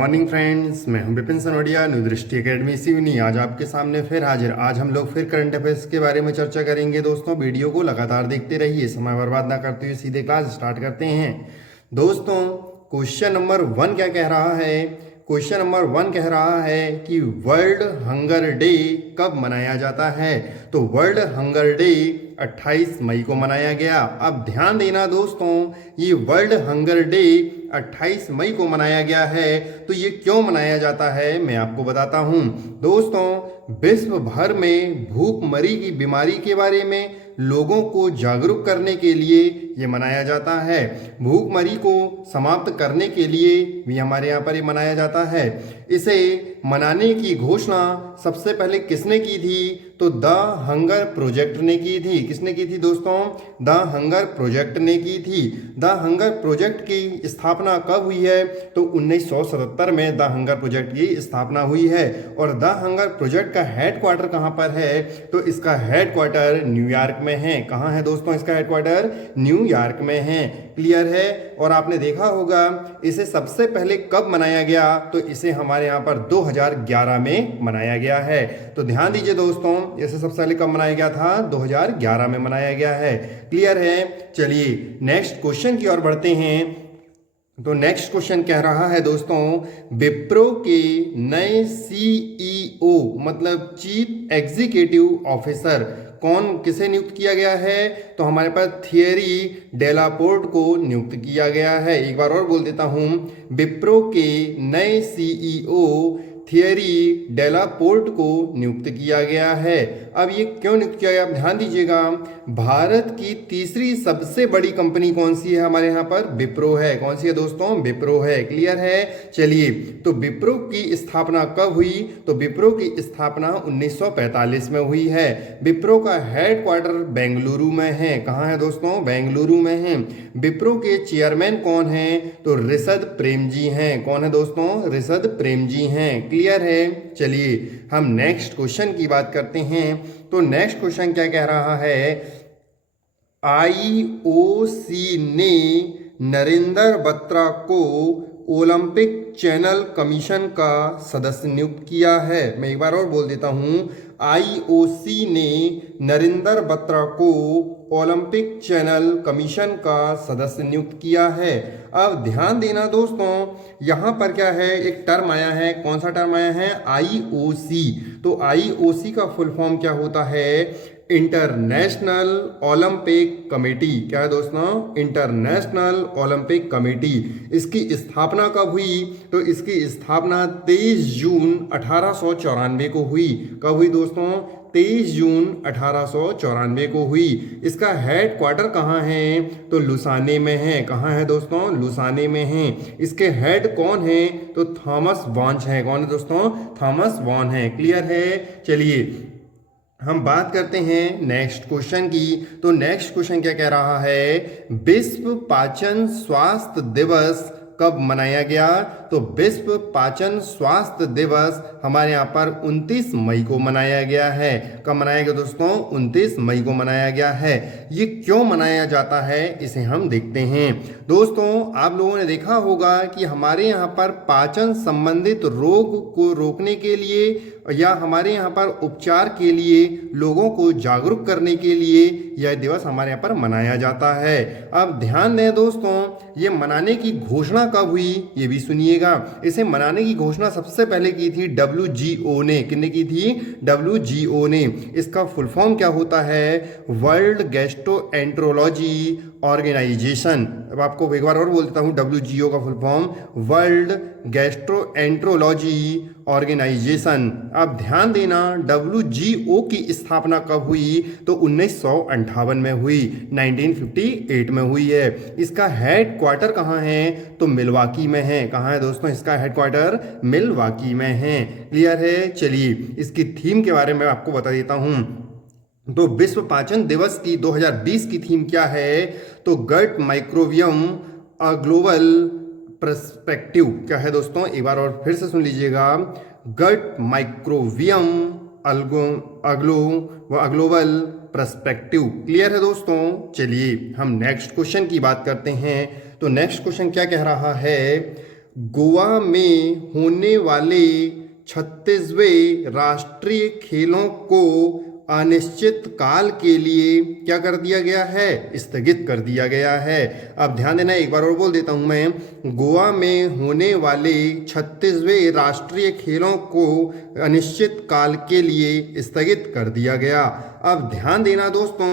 Morning friends, मैं हूं Vipin Sanodia, new दृष्टि एकेडमी सिवनी। आज आपके सामने फिर हाजिर। आज हम लोग फिर करंट अफेयर्स के बारे में चर्चा करेंगे। दोस्तों, वीडियो को लगातार देखते रहिए, समय बर्बाद ना करते हुए सीधे क्लास स्टार्ट करते हैं। दोस्तों, क्वेश्चन नंबर 1 क्या कह रहा है? क्वेश्चन नंबर 1 कह रहा है कि वर्ल्ड हंगर डे कब मनाया जाता है? तो वर्ल्ड हंगर डे 28 मई को मनाया गया। अब ध्यान देना दोस्तों, ये वर्ल्ड हंगर डे 28 मई को मनाया गया है। तो ये क्यों मनाया जाता है, मैं आपको बताता हूँ। दोस्तों, विश्व भर में भूखमरी की बीमारी के बारे में लोगों को जागरूक करने के लिए ये मनाया जाता है। भूखमरी को समाप्त करने के लिए भी हमारे यहाँ पर ये मनाया जाता है। इसे मनाने की घोषणा सबसे पहले किसने की थी? तो द हंगर प्रोजेक्ट ने की थी। किसने की थी दोस्तों? द हंगर प्रोजेक्ट ने की थी। द हंगर प्रोजेक्ट की स्थापना कब हुई है? तो 1977 में द हंगर प्रोजेक्ट की स्थापना हुई है। और द हंगर प्रोजेक्ट का हेडक्वार्टर कहाँ पर है? तो इसका हेडक्वार्टर न्यूयॉर्क में है। कहाँ है दोस्तों इसका हेडक्वार्टर? न्यूयॉर्क में है। क्लियर है? और आपने देखा होगा इसे सबसे पहले कब मनाया गया? तो इसे हमारे यहाँ पर 2011 में मनाया गया है। तो ध्यान दीजिए दोस्तों, इसे सबसे पहले कब मनाया गया था? 2011 में मनाया गया है। क्लियर है? चलिए नेक्स्ट क्वेश्चन की ओर बढ़ते हैं। तो नेक्स्ट क्वेश्चन कह रहा है दोस्तों, विप्रो के नए सीईओ मतलब चीफ एग्जीक्यूटिव ऑफिसर किसे नियुक्त किया गया है? तो हमारे पास थियरी डेलापोर्ट को नियुक्त किया गया है। एक बार और बोल देता हूं, विप्रो के नए सीईओ थियरी डेलापोर्ट को नियुक्त किया गया है। अब ये क्यों नियुक्त किया गया, आप ध्यान दीजिएगा। भारत की तीसरी सबसे बड़ी कंपनी कौन सी है हमारे यहाँ पर? विप्रो है। कौन सी है दोस्तों? विप्रो है। क्लियर है? चलिए, तो विप्रो की स्थापना कब हुई? तो विप्रो की स्थापना 1945 में हुई है। विप्रो का हेडक्वार्टर बेंगलुरु में है। कहाँ है दोस्तों? बेंगलुरु में है। विप्रो के चेयरमैन कौन है? तो ऋषद प्रेम जी हैं। कौन है दोस्तों? ऋषद प्रेम जी हैं। क्लियर है? चलिए हम नेक्स्ट क्वेश्चन की बात करते हैं। तो नेक्स्ट क्वेश्चन क्या कह रहा है? आईओसी ने नरेंद्र बत्रा को ओलंपिक चैनल कमीशन का सदस्य नियुक्त किया है। मैं एक बार और बोल देता हूं, आईओसी ने नरेंद्र बत्रा को ओलंपिक चैनल कमीशन का सदस्य नियुक्त किया है। अब ध्यान देना दोस्तों, यहाँ पर क्या है, एक टर्म आया है। कौन सा टर्म आया है? आईओसी। तो आईओसी का फुल फॉर्म क्या होता है? International Olympic committee. क्या है दोस्तों? International Olympic committee. इसकी स्थापना कब हुई? तो इसकी स्थापना 23 जून 1894 को हुई। कब हुई दोस्तों? 23 जून 1894 को हुई। इसका हेड क्वार्टर कहाँ है? तो लुसाने में है। कहाँ है दोस्तों? लुसाने में है। इसके हेड कौन है? तो थॉमस वॉन्च है। कौन है दोस्तों? थॉमस वॉन है। क्लियर है? चलिए हम बात करते हैं नेक्स्ट क्वेश्चन की। तो नेक्स्ट क्वेश्चन क्या कह रहा है? विश्व पाचन स्वास्थ्य दिवस कब मनाया गया? तो विश्व पाचन स्वास्थ्य दिवस हमारे यहाँ पर 29 मई को मनाया गया है। कब मनाया गया दोस्तों? 29 मई को मनाया गया है। ये क्यों मनाया जाता है, इसे हम देखते हैं। दोस्तों, आप लोगों ने देखा होगा कि हमारे यहाँ पर पाचन संबंधित रोग को रोकने के लिए या हमारे यहाँ पर उपचार के लिए लोगों को जागरूक करने के लिए यह दिवस हमारे यहाँ पर मनाया जाता है। अब ध्यान दें दोस्तों, ये मनाने की घोषणा कब हुई ये भी सुनिएगा। इसे मनाने की घोषणा सबसे पहले की थी WGO ने। किसने की थी? WGO ने। इसका फुल फॉर्म क्या होता है? World gastroenterology organisation. अब आपको एक बार और बोल देता हूँ, WGO का full form world gastroenterology organisation. अब ध्यान देना, WGO की स्थापना कब हुई? तो 1958 में हुई, 1958 में हुई है। इसका हेड क्वार्टर कहाँ है? तो मिलवाकी में है। कहाँ है दोस्तों? इसका हेड क्वार्टर मिलवाकी में है। क्लियर है? चलिए इसकी थीम के बारे में आपको बता देता हूँ। तो विश्व पाचन दिवस की 2020 की थीम क्या है? तो गट माइक्रोबियम अ ग्लोबल पर्सपेक्टिव। क्या है दोस्तों? एक बार और फिर से सुन लीजिएगा, गट माइक्रोबियम ग्लोबल पर्सपेक्टिव। क्लियर है दोस्तों? चलिए हम नेक्स्ट क्वेश्चन की बात करते हैं। तो नेक्स्ट क्वेश्चन क्या कह रहा है? गोवा में होने वाले 36वें राष्ट्रीय खेलों को अनिश्चित काल के लिए क्या कर दिया गया है, स्थगित कर दिया गया है। अब ध्यान देना, एक बार और बोल देता हूं मैं, गोवा में होने वाले 36वें राष्ट्रीय खेलों को अनिश्चित काल के लिए स्थगित कर दिया गया। अब ध्यान देना दोस्तों,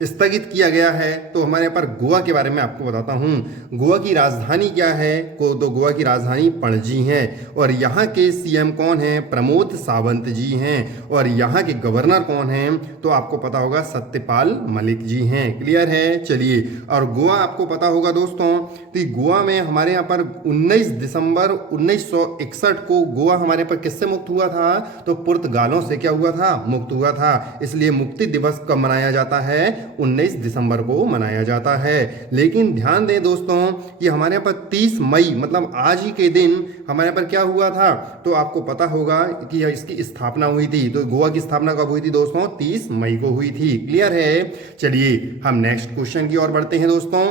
स्थगित किया गया है तो हमारे यहाँ पर गोवा के बारे में आपको बताता हूँ। गोवा की राजधानी क्या है, तो गोवा की राजधानी पणजी है और यहाँ के सीएम कौन हैं, प्रमोद सावंत जी हैं। और यहाँ के गवर्नर कौन हैं, तो आपको पता होगा सत्यपाल मलिक जी हैं। क्लियर है, चलिए। और गोवा आपको पता होगा दोस्तों, तो गोवा में हमारे यहाँ पर 19 दिसंबर 1961 को गोवा हमारे पर किससे मुक्त हुआ था, तो पुर्तगालों से क्या हुआ था, मुक्त हुआ था। इसलिए मुक्ति दिवस कब मनाया जाता है, 19 दिसंबर को मनाया जाता है। लेकिन ध्यान दें दोस्तों कि हमारे यहाँ पर 30 मई मतलब आज ही के दिन हमारे यहाँ पर क्या हुआ था, तो आपको पता होगा कि इसकी स्थापना हुई थी। तो गोवा की स्थापना कब हुई थी दोस्तों, 30 मई को हुई थी। क्लियर है, चलिए हम नेक्स्ट क्वेश्चन की ओर बढ़ते हैं दोस्तों।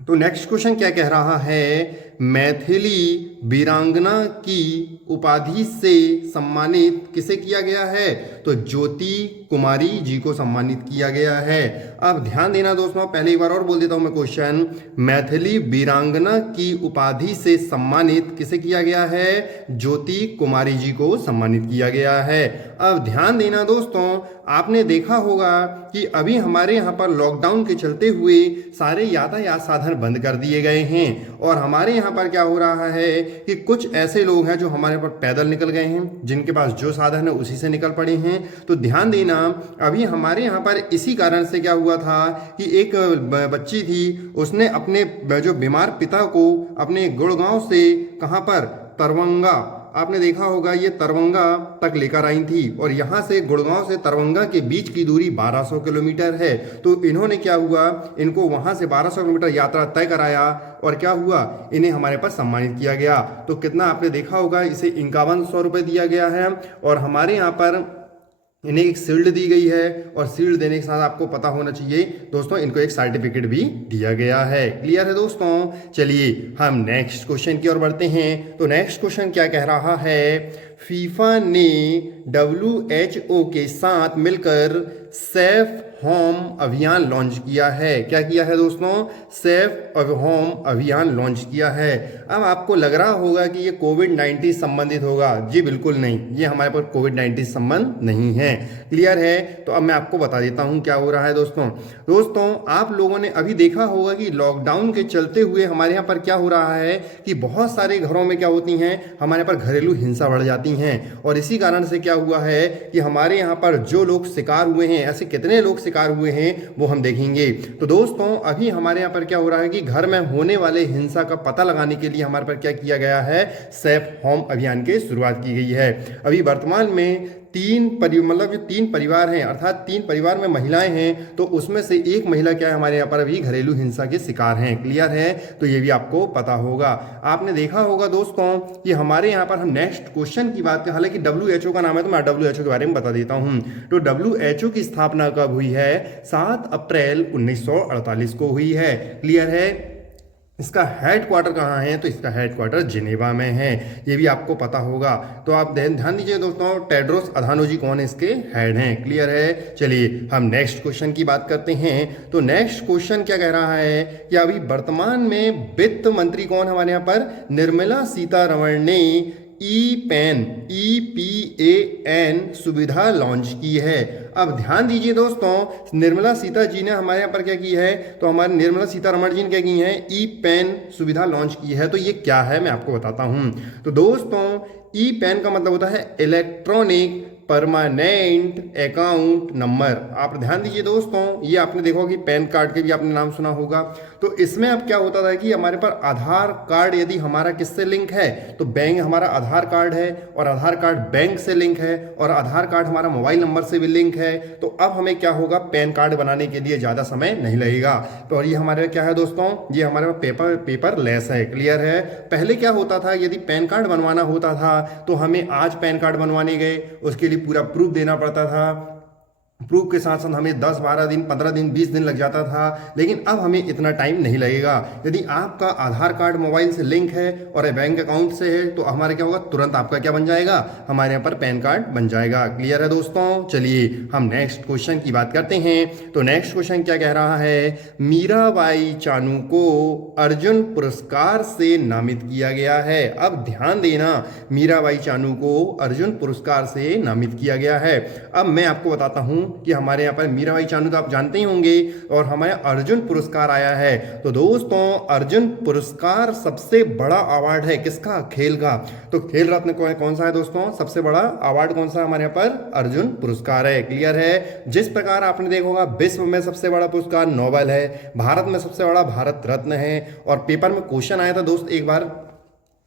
तो नेक्स्ट क्वेश्चन क्या कह रहा है, मैथिली वीरांगना की उपाधि से सम्मानित किसे किया गया है, तो ज्योति कुमारी जी को सम्मानित किया गया है। अब ध्यान देना दोस्तों, पहले एक बार और बोल देता हूं मैं क्वेश्चन, मैथिली वीरांगना की उपाधि से सम्मानित किसे किया गया है, ज्योति कुमारी जी को सम्मानित किया गया है। अब ध्यान देना दोस्तों, आपने देखा होगा कि अभी हमारे यहाँ पर लॉकडाउन के चलते हुए सारे यातायात साधन बंद कर दिए गए हैं और हमारे यहाँ पर क्या हो रहा है कि कुछ ऐसे लोग हैं जो हमारे पर पैदल निकल गए हैं, जिनके पास जो साधन है उसी से निकल पड़े हैं। तो ध्यान देना, अभी हमारे यहाँ पर इसी कारण से क्या हुआ था कि एक बच्ची थी, उसने अपने जो बीमार पिता को अपने गुड़गांव से कहाँ पर, तरवंगा, आपने देखा होगा ये तरवंगा तक लेकर आई थी और यहाँ से गुड़गांव से तरवंगा के बीच की दूरी 1200 किलोमीटर है। तो इन्होंने क्या हुआ, इनको वहाँ से 1200 किलोमीटर यात्रा तय कराया और क्या हुआ, इन्हें हमारे पास सम्मानित किया गया। तो कितना आपने देखा होगा, इसे 5100 रुपये दिया गया है और हमारे यहाँ पर इन्हें एक शील्ड दी गई है और शील्ड देने के साथ आपको पता होना चाहिए दोस्तों, इनको एक सर्टिफिकेट भी दिया गया है। क्लियर है दोस्तों, चलिए हम नेक्स्ट क्वेश्चन की ओर बढ़ते हैं। तो नेक्स्ट क्वेश्चन क्या कह रहा है, फीफा ने WHO के साथ मिलकर सेफ होम अभियान लॉन्च किया है। क्या किया है दोस्तों, सेफ होम अभियान लॉन्च किया है। अब आपको लग रहा होगा कि ये कोविड-19 संबंधित होगा, जी बिल्कुल नहीं, ये हमारे पर कोविड-19 संबंध नहीं है। क्लियर है, तो अब मैं आपको बता देता हूं क्या हो रहा है दोस्तों, आप लोगों ने अभी देखा होगा कि लॉकडाउन के चलते हुए हमारे यहाँ पर क्या हो रहा है कि बहुत सारे घरों में क्या होती हैं, हमारे पर घरेलू हिंसा बढ़ जाती हैं और इसी कारण से क्या हुआ है कि हमारे यहाँ पर जो लोग शिकार हुए हैं, ऐसे कितने लोग शिकार हुए हैं वो हम देखेंगे। तो दोस्तों अभी हमारे यहाँ पर क्या हो रहा है कि घर में होने वाले हिंसा का पता लगाने के लिए हमारे पर क्या किया गया है, सेफ होम अभियान की शुरुआत की गई है। अभी वर्तमान में 3 परिवार हैं, अर्थात 3 परिवार में महिलाएं हैं, तो उसमें से एक महिला क्या है हमारे यहाँ पर अभी घरेलू हिंसा के शिकार हैं। क्लियर है, तो ये भी आपको पता होगा। आपने देखा होगा दोस्तों कि हमारे यहाँ पर हम नेक्स्ट क्वेश्चन की बात करें, हालांकि WHO का नाम है तो मैं WHO के बारे में बता देता हूँ। तो WHO की स्थापना कब हुई है, 7 अप्रैल 1948 को हुई है। क्लियर है, इसका हेडक्वार्टर कहाँ है, तो इसका हेडक्वार्टर जिनेवा में है, ये भी आपको पता होगा। तो आप ध्यान दीजिए दोस्तों, टेड्रोस अधानो जी कौन है, इसके हेड हैं। क्लियर है, चलिए हम नेक्स्ट क्वेश्चन की बात करते हैं। तो नेक्स्ट क्वेश्चन क्या कह रहा है कि अभी वर्तमान में वित्त मंत्री कौन हमारे यहाँ पर, निर्मला सीतारमण ने EPAN सुविधा लॉन्च की है। अब ध्यान दीजिए दोस्तों, निर्मला सीता जी ने हमारे यहाँ पर क्या की है, तो हमारे निर्मला सीतारमण जी ने क्या की है, EPAN सुविधा लॉन्च की है। तो ये क्या है मैं आपको बताता हूँ। तो दोस्तों EPAN का मतलब होता है इलेक्ट्रॉनिक परमानेंट अकाउंट नंबर। आप ध्यान दीजिए दोस्तों, ये आपने देखा कि पैन कार्ड के भी आपने नाम सुना होगा। तो इसमें अब क्या होता था कि हमारे पर आधार कार्ड यदि हमारा किससे लिंक है, तो बैंक हमारा आधार कार्ड है और आधार कार्ड बैंक से लिंक है और आधार कार्ड हमारा मोबाइल नंबर से भी लिंक है। तो अब हमें क्या होगा, पैन कार्ड बनाने के लिए ज़्यादा समय नहीं लगेगा। तो और ये हमारे क्या है दोस्तों, ये हमारे पेपर लेस है। क्लियर है, पहले क्या होता था, यदि पैन कार्ड बनवाना होता था तो हमें आज पैन कार्ड बनवाने गए, उसके लिए पूरा प्रूफ देना पड़ता था, प्रूफ के साथ साथ हमें 10-12 दिन, 15 दिन, 20 दिन लग जाता था, लेकिन अब हमें इतना टाइम नहीं लगेगा। यदि आपका आधार कार्ड मोबाइल से लिंक है और बैंक अकाउंट से है तो हमारे क्या होगा, तुरंत आपका क्या बन जाएगा, हमारे यहाँ पर पैन कार्ड बन जाएगा। क्लियर है दोस्तों? चलिए हम नेक्स्ट क्वेश्चन की बात करते हैं। तो नेक्स्ट क्वेश्चन क्या कह रहा है, मीराबाई चानू को अर्जुन पुरस्कार से नामित किया गया है। अब ध्यान देना, मीराबाई चानू को अर्जुन पुरस्कार से नामित किया गया है। अब मैं आपको बताता हूं कि हमारे यहाँ पर मीराबाई चानू तो आप जानते ही होंगे, और हमारे अर्जुन पुरस्कार आया है। तो दोस्तों अर्जुन पुरस्कार सबसे बड़ा अवार्ड है किसका, खेल का। तो खेल रत्न कौन सा है दोस्तों, सबसे बड़ा अवार्ड कौन सा है हमारे यहाँ पर, अर्जुन पुरस्कार है। क्लियर है? जिस प्रकार आपने देखा होगा विश्व में सबसे बड़ा पुरस्कार नोबेल है, भारत में सबसे बड़ा भारत रत्न है। और पेपर में क्वेश्चन आया था दोस्त एक बार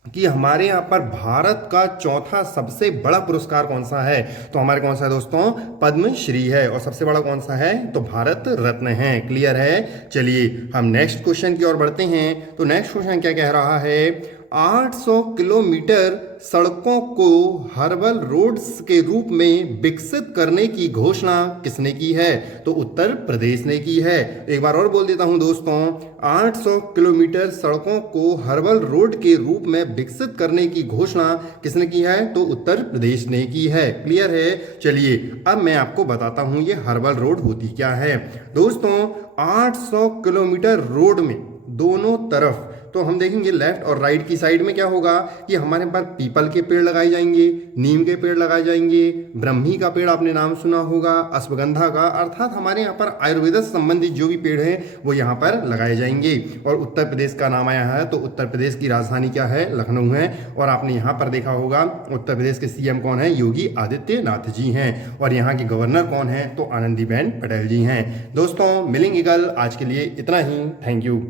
कि हमारे यहाँ पर भारत का चौथा सबसे बड़ा पुरस्कार कौन सा है, तो हमारे कौन सा है दोस्तों, पद्मश्री है। और सबसे बड़ा कौन सा है, तो भारत रत्न है। क्लियर है? चलिए हम नेक्स्ट क्वेश्चन की ओर बढ़ते हैं। तो नेक्स्ट क्वेश्चन क्या कह रहा है, 800 किलोमीटर सड़कों को हर्बल रोड्स के रूप में विकसित करने की घोषणा किसने की है, तो उत्तर प्रदेश ने की है। एक बार और बोल देता हूं दोस्तों, 800 किलोमीटर सड़कों को हर्बल रोड के रूप में विकसित करने की घोषणा किसने की है, तो उत्तर प्रदेश ने की है। क्लियर है? चलिए अब मैं आपको बताता हूं ये हर्बल रोड होती क्या है। दोस्तों 800 किलोमीटर रोड में दोनों तरफ, तो हम देखेंगे लेफ्ट और राइट की साइड में क्या होगा कि हमारे पास पीपल के पेड़ लगाए जाएंगे, नीम के पेड़ लगाए जाएंगे, ब्रह्मी का पेड़ आपने नाम सुना होगा, अश्वगंधा का, अर्थात हमारे यहाँ पर आयुर्वेद से संबंधित जो भी पेड़ हैं वो यहाँ पर लगाए जाएंगे। और उत्तर प्रदेश का नाम आया है, तो उत्तर प्रदेश की राजधानी क्या है, लखनऊ है। और आपने यहाँ पर देखा होगा उत्तर प्रदेश के सीएम कौन है, योगी आदित्यनाथ जी हैं। और यहाँ के गवर्नर कौन है, तो आनंदीबेन पटेल जी हैं। दोस्तों मिलेंगे कल, आज के लिए इतना ही। Thank you.